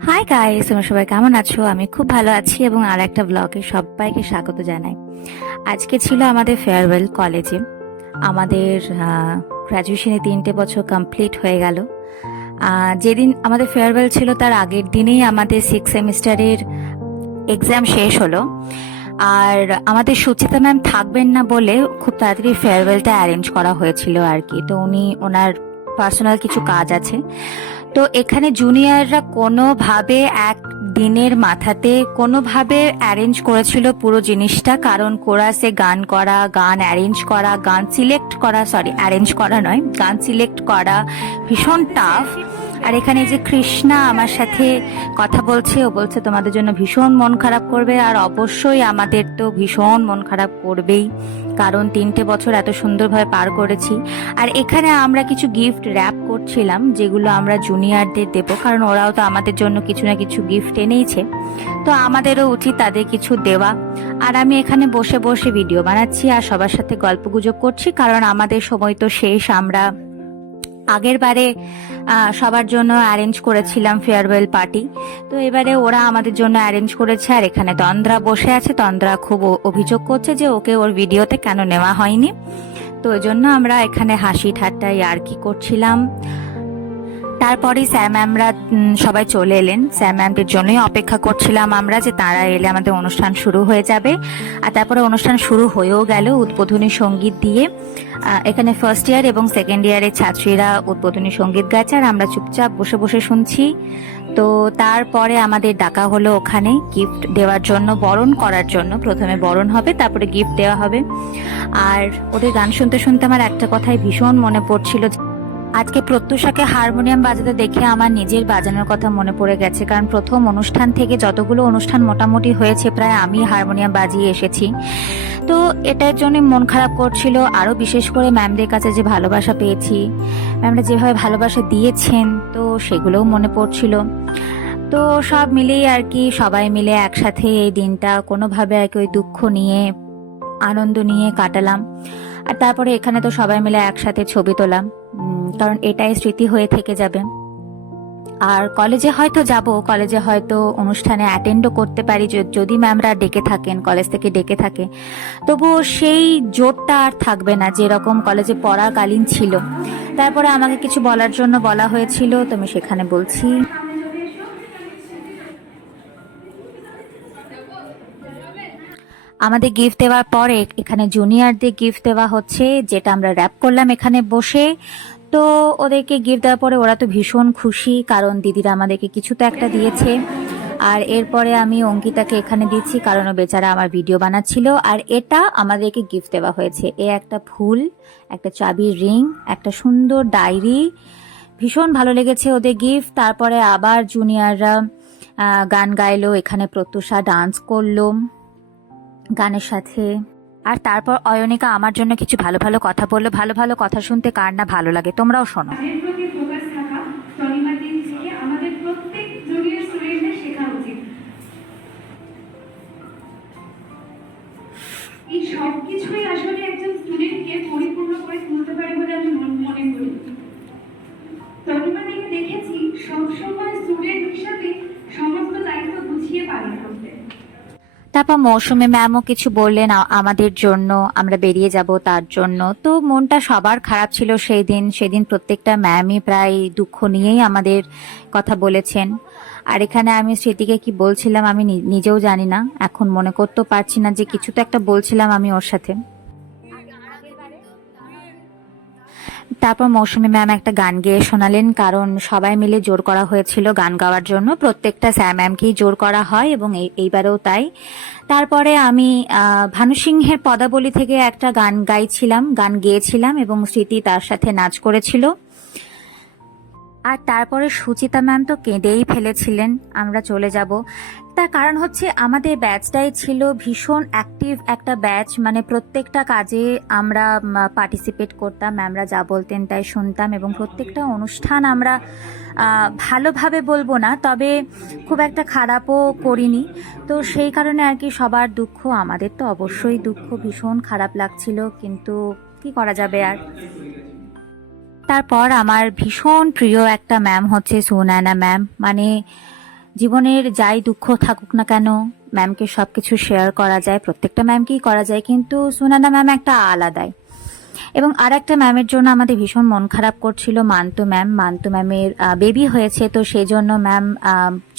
Hi guys, তোমরা সবাই কেমন আছো? আমি খুব ভালো আছি এবং আর একটা ব্লগে সবাইকে স্বাগত জানাই। আজকে ছিল আমাদের ফেয়ারওয়েল কলেজে। আমাদের গ্র্যাজুয়েশনে 3টে বছর কমপ্লিট হয়ে গেল। যেদিন আমাদের ফেয়ারওয়েল ছিল তার আগের দিনেই আমাদের 6 সেমিস্টারের এক্সাম শেষ হলো। আর আমাদের সুচিতা ম্যাম থাকবেন না বলে খুব তাড়াতাড়ি ফেয়ারওয়েলটা অ্যারেঞ্জ করা হয়েছিল আর কি। তো উনি ওনার পার্সোনাল কিছু কাজ আছে। তো এখানে জুনিয়ররা কোনোভাবে এক দিনের মাথাতে কোনোভাবে অ্যারেঞ্জ করেছিল পুরো জিনিসটা, কারণ কোরাসে গান করা, গান অ্যারেঞ্জ করা, গান সিলেক্ট করা, সরি অ্যারেঞ্জ করা নয়, গান সিলেক্ট করা ভীষণ টাফ। আর এখানে যে কৃষ্ণা আমার সাথে কথা বলছে, ও বলছে তোমাদের জন্য ভীষণ মন খারাপ করবে, আর অবশ্যই আমাদের তো ভীষণ মন খারাপ করবেই, কারণ 3টে বছর এত সুন্দরভাবে পার করেছি। আর এখানে আমরা কিছু গিফট র্যাপ করছিলাম যেগুলো আমরা জুনিয়রদের দেব, কারণ ওরাও তো আমাদের জন্য কিছু না কিছু গিফট এনেইছে, তো আমাদেরও উচিত তাদের কিছু দেওয়া। আর আমি এখানে বসে বসে ভিডিও বানাচ্ছি আর সবার সাথে গল্পগুজব করছি, কারণ আমাদের সময় তো শেষ। আমরা আগের বারে সবার জন্য অ্যারেঞ্জ করেছিলাম ফেয়ারওয়েল পার্টি, তো এবারে ওরা আমাদের জন্য অ্যারেঞ্জ করেছে। আর এখানে তন্দ্রা বসে আছে, তন্দ্রা খুব অভিযোগ করছে যে ওকে ওর ভিডিওতে কেন নেওয়া হয়নি। তো ওই জন্য আমরা এখানে হাসি ঠাট্টা ইয়ার্কি করছিলাম। তারপরেই স্যার ম্যামরা সবাই চলে এলেন। স্যার ম্যামদের জন্যই অপেক্ষা করছিলাম আমরা, যে তারা এলে আমাদের অনুষ্ঠান শুরু হয়ে যাবে। আর তারপরে অনুষ্ঠান শুরু হয়েও গেল উদ্বোধনী সঙ্গীত দিয়ে। এখানে ফার্স্ট ইয়ার এবং সেকেন্ড ইয়ারের ছাত্রীরা উদ্বোধনী সঙ্গীত গাইছে, আর আমরা চুপচাপ বসে বসে শুনছি। তো তারপরে আমাদের ডাকা হলো ওখানে গিফট দেওয়ার জন্য, বরণ করার জন্য। প্রথমে বরণ হবে, তারপরে গিফট দেওয়া হবে। আর ওদের গান শুনতে শুনতে আমার একটা কথাই ভীষণ মনে পড়ছিল। আজকে প্রত্যুষাকে হারমোনিয়াম বাজাতে দেখে আমার নিজের বাজানোর কথা মনে পড়ে গেছে, কারণ প্রথম অনুষ্ঠান থেকে যতগুলো অনুষ্ঠান মোটামুটি হয়েছে প্রায় আমি হারমোনিয়াম বাজিয়ে এসেছি। তো এটার জন্য মন খারাপ করছিল, আরও বিশেষ করে ম্যামদের কাছে যে ভালোবাসা পেয়েছি, ম্যামরা যেভাবে ভালোবাসা দিয়েছেন, তো সেগুলোও মনে পড়ছিল। তো সব মিলেই আর কি, সবাই মিলে একসাথে এই দিনটা কোনোভাবে আর কি ওই দুঃখ নিয়ে আনন্দ নিয়ে কাটালাম। আর তারপরে এখানে তো সবাই মিলে একসাথে ছবি তোলাম, কারণ এটাই স্মৃতি হয়ে থেকে যাবে। আর কলেজে হয়তো যাব, কলেজে হয়তো অনুষ্ঠানে অ্যাটেন্ডও করতে পারি যদি ম্যামরা ডেকে থাকেন, কলেজ থেকে ডেকে থাকে। তবুও সেই জোরটা আর থাকবে না যেরকম কলেজে পড়াকালীন ছিল। তারপরে আমাকে কিছু বলার জন্য বলা হয়েছিল, তো আমি সেখানে বলছি। আমাদের গিফট দেওয়ার পরে এখানে জুনিয়রদের গিফট দেওয়া হচ্ছে, যেটা আমরা র্যাপ করলাম এখানে বসে। তো ওদেরকে গিফট দেওয়ার পরে ওরা তো ভীষণ খুশি, কারণ দিদিরা আমাদেরকে কিছু তো একটা দিয়েছে। আর এরপরে আমি অঙ্কিতাকে এখানে দিচ্ছি, কারণ ও বেচারা আমার ভিডিও বানাচ্ছিল। আর এটা আমাদেরকে গিফট দেওয়া হয়েছে, এ একটা ফুল, একটা চাবির রিং, একটা সুন্দর ডায়েরি। ভীষণ ভালো লেগেছে ওদের গিফট। তারপরে আবার জুনিয়ররা গান গাইলো, এখানে প্রত্যুষা ডান্স করলো গানের সাথে। আর তারপর অয়নিকা আমার জন্য কিছু ভালো ভালো কথা বললো। ভালো ভালো কথা শুনতে কার না ভালো লাগে, তোমরাও শোনো। এর প্রতি ফোকাস থাকা শনিবার দিন থেকে আমাদের প্রত্যেক জুনিয়র স্টুডেন্টদের শেখা উচিত। এই সব কিছুই আসলে একজন স্টুডেন্টকে পরিপূর্ণ করে তুলতে পারে বলে আমি মনে করি। শনিবার দিকে দেখেছি সবসময় স্টুডেন্ট হিসাবে সমস্ত দায়িত্ব গুছিয়ে পালন করতে। তারপর মৌসুমী ম্যামও কিছু বললেন আমাদের জন্য, আমরা বেরিয়ে যাব তার জন্য। তো মনটা সবার খারাপ ছিল সেদিন প্রত্যেকটা ম্যামই প্রায় দুঃখ নিয়েই আমাদের কথা বলেছেন। আর এখানে আমি স্মৃতিকে কি বলছিলাম আমি নিজেও জানি না, এখন মনে করতেও পারছি না, যে কিছু তো একটা বলছিলাম আমি ওর সাথে। তারপর মৌসুমী ম্যাম একটা গান গেয়ে শোনালেন, কারণ সবাই মিলে জোর করা হয়েছিল গান গাওয়ার জন্য, প্রত্যেকটা স্যার ম্যামকেই জোর করা হয় এবং এইবারেও তাই। তারপরে আমি ভানু সিংহের পদাবলী থেকে একটা গান গান গেয়েছিলাম এবং স্মৃতি তার সাথে নাচ করেছিল। আর তারপরে সুচিতা ম্যাম তো কেঁদেই ফেলেছিলেন আমরা চলে যাব। তার কারণ হচ্ছে আমাদের ব্যাচটাই ছিল ভীষণ অ্যাক্টিভ একটা ব্যাচ, মানে প্রত্যেকটা কাজে আমরা পার্টিসিপেট করতাম, ম্যামরা যা বলতেন তাই শুনতাম, এবং প্রত্যেকটা অনুষ্ঠান আমরা ভালোভাবে বলবো না, তবে খুব একটা খারাপও করিনি। তো সেই কারণে আর কি সবার দুঃখ, আমাদের তো অবশ্যই দুঃখ, ভীষণ খারাপ লাগছিল, কিন্তু কি করা যাবে আর। তারপর আমার ভীষণ প্রিয় একটা ম্যাম হচ্ছে সুনয়না ম্যাম, মানে জীবনের যাই দুঃখ থাকুক না কেন ম্যামকে সবকিছু শেয়ার করা যায়, প্রত্যেকটা ম্যামকেই করা যায়, কিন্তু সুনানা ম্যাম একটা আলাদাই। এবং আর একটা ম্যামের জন্য আমাদের ভীষণ মন খারাপ করছিল, মান্তু ম্যামের বেবি হয়েছে, তো সেই জন্য ম্যাম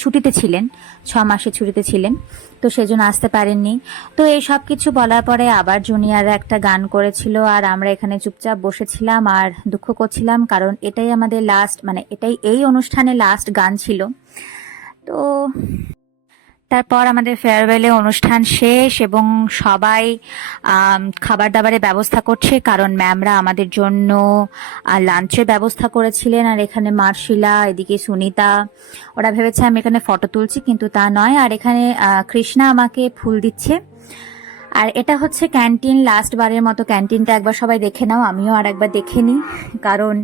ছুটিতে ছিলেন, 6 মাসে ছুটিতে ছিলেন, তো সেই জন্য আসতে পারেননি। তো এই সব কিছু বলার পরে আবার জুনিয়ররা একটা গান করেছিল, আর আমরা এখানে চুপচাপ বসেছিলাম আর দুঃখ করছিলাম, কারণ এটাই আমাদের লাস্ট, মানে এটাই এই অনুষ্ঠানে লাস্ট গান ছিল। তো তারপর আমাদের ফেয়ারওয়েলে অনুষ্ঠান শেষ এবং সবাই খাবার দাবারের ব্যবস্থা করছে, কারণ ম্যামরা আমাদের জন্য লাঞ্চের ব্যবস্থা করেছিলেন। আর এখানে মার্শিলা, এদিকে সুনিতা, ওরা ভেবেছে আমি এখানে ফটো তুলছি, কিন্তু তা নয়। আর এখানে কৃষ্ণা আমাকে ফুল দিচ্ছে। আর এটা হচ্ছে ক্যান্টিন, লাস্ট বারের মতো ক্যান্টিনটা একবার সবাই দেখে নাও, আমিও আর একবার দেখে নিই, কারণ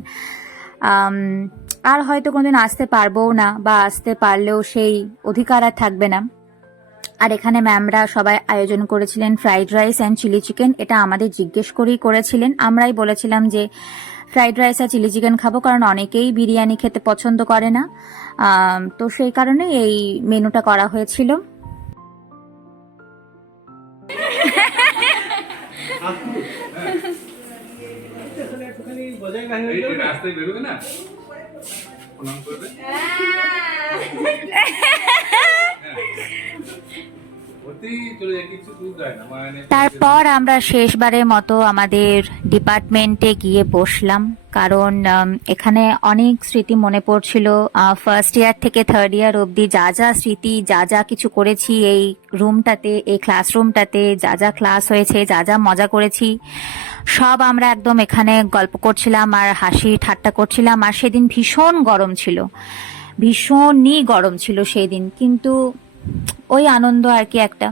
আর হয়তো কোনোদিন আসতে পারবোও না, বা আসতে পারলেও সেই অধিকার আর থাকবে না। আর এখানে ম্যামরা সবাই আয়োজন করেছিলেন fried rice and chilli chicken. এটা আমাদের জিজ্ঞেস করেই করেছিলেন, আমরাই বলেছিলাম যে ফ্রাইড রাইস আর চিলি চিকেন খাবো, কারণ অনেকেই বিরিয়ানি খেতে পছন্দ করে না, তো সেই কারণে এই মেনুটা করা হয়েছিল। রাস্তায় বেরোবে না, প্রণাম করবে। তারপর আমরা শেষবারের মতো আমাদের ডিপার্টমেন্টে গিয়ে বসলাম, কারণ এখানে অনেক স্মৃতি মনে পড়ছিল, ফার্স্ট ইয়ার থেকে থার্ড ইয়ার অবধি যা যা স্মৃতি, যা যা কিছু করেছি এই রুমটাতে, এই ক্লাসরুমটাতে, যা যা ক্লাস হয়েছে, যা যা মজা করেছি, সব আমরা একদম এখানে গল্প করছিলাম আর হাসি ঠাট্টা করছিলাম। আর সেদিন ভীষণ গরম ছিল, ভীষণই গরম ছিল সেই দিন, কিন্তু ওই আনন্দ আর কি একটা।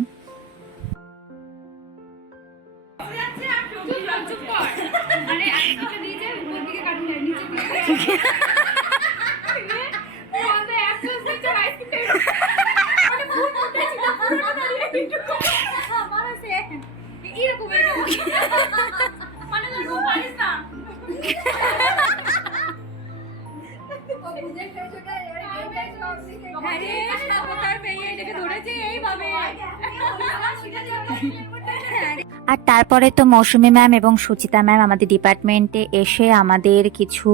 আর তারপরে তো মৌসুমী ম্যাম এবং সুচিতা ম্যাম আমাদের ডিপার্টমেন্টে এসে আমাদের কিছু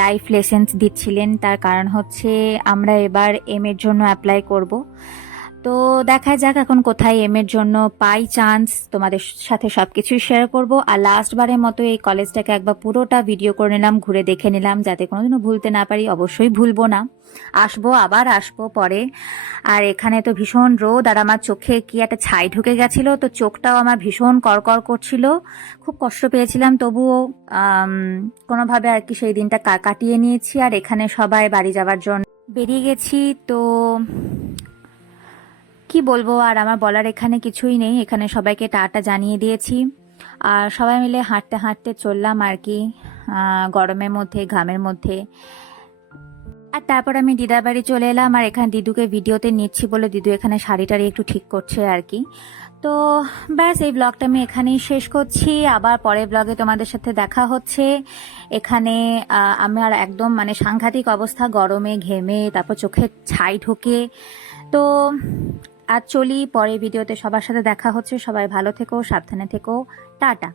লাইফ লেসেন্স দিচ্ছিলেন। তার কারণ হচ্ছে আমরা এবার এম এর জন্য অ্যাপ্লাই করব, তো দেখা যাক এখন কোথায় এম এর জন্য পাই চান্স, তোমাদের সাথে সবকিছুই শেয়ার করব। আর লাস্ট বারের মতো এই কলেজটাকে একবার পুরোটা ভিডিও করে নিলাম, ঘুরে দেখে নিলাম, যাতে কোনোদিনও ভুলতে না পারি। অবশ্যই ভুলবো না, আসবো, আবার আসবো পরে। আর এখানে তো ভীষণ রোদ, আর আমার চোখে কি একটা ছাই ঢুকে গেছিল, তো চোখটাও আমার ভীষণ করকর করছিল, খুব কষ্ট পেয়েছিলাম, তবুও কোনোভাবে আর কি সেই দিনটা কাটিয়ে নিয়েছি। আর এখানে সবাই বাড়ি যাওয়ার জন্য বেরিয়ে গেছি। তো কি বলবো, আর আমার বলার এখানে কিছুই নেই, এখানে সবাইকে টাটা জানিয়ে দিয়েছি, আর সবাই মিলে হাঁটতে হাঁটতে চললাম আর কি, গরমের মধ্যে, ঘামের মধ্যে। আর তারপর আমি দিদার বাড়ি চলে এলাম, আর এখানে দিদুকে ভিডিওতে নিচ্ছি বলে দিদু এখানে শাড়িটারি একটু ঠিক করছে আর কি। তো ব্যাস, এই ব্লগটা আমি এখানেই শেষ করছি, আবার পরের ব্লগে তোমাদের সাথে দেখা হচ্ছে। এখানে আমি আর একদম মানে সাংঘাতিক অবস্থা, গরমে ঘেমে, তারপর চোখে ছাই ঢোকে। তো আর চলি, পরের ভিডিওতে সবার সাথে দেখা হচ্ছে। সবাই ভালো থেকো, সাবধানে থেকো, টাটা।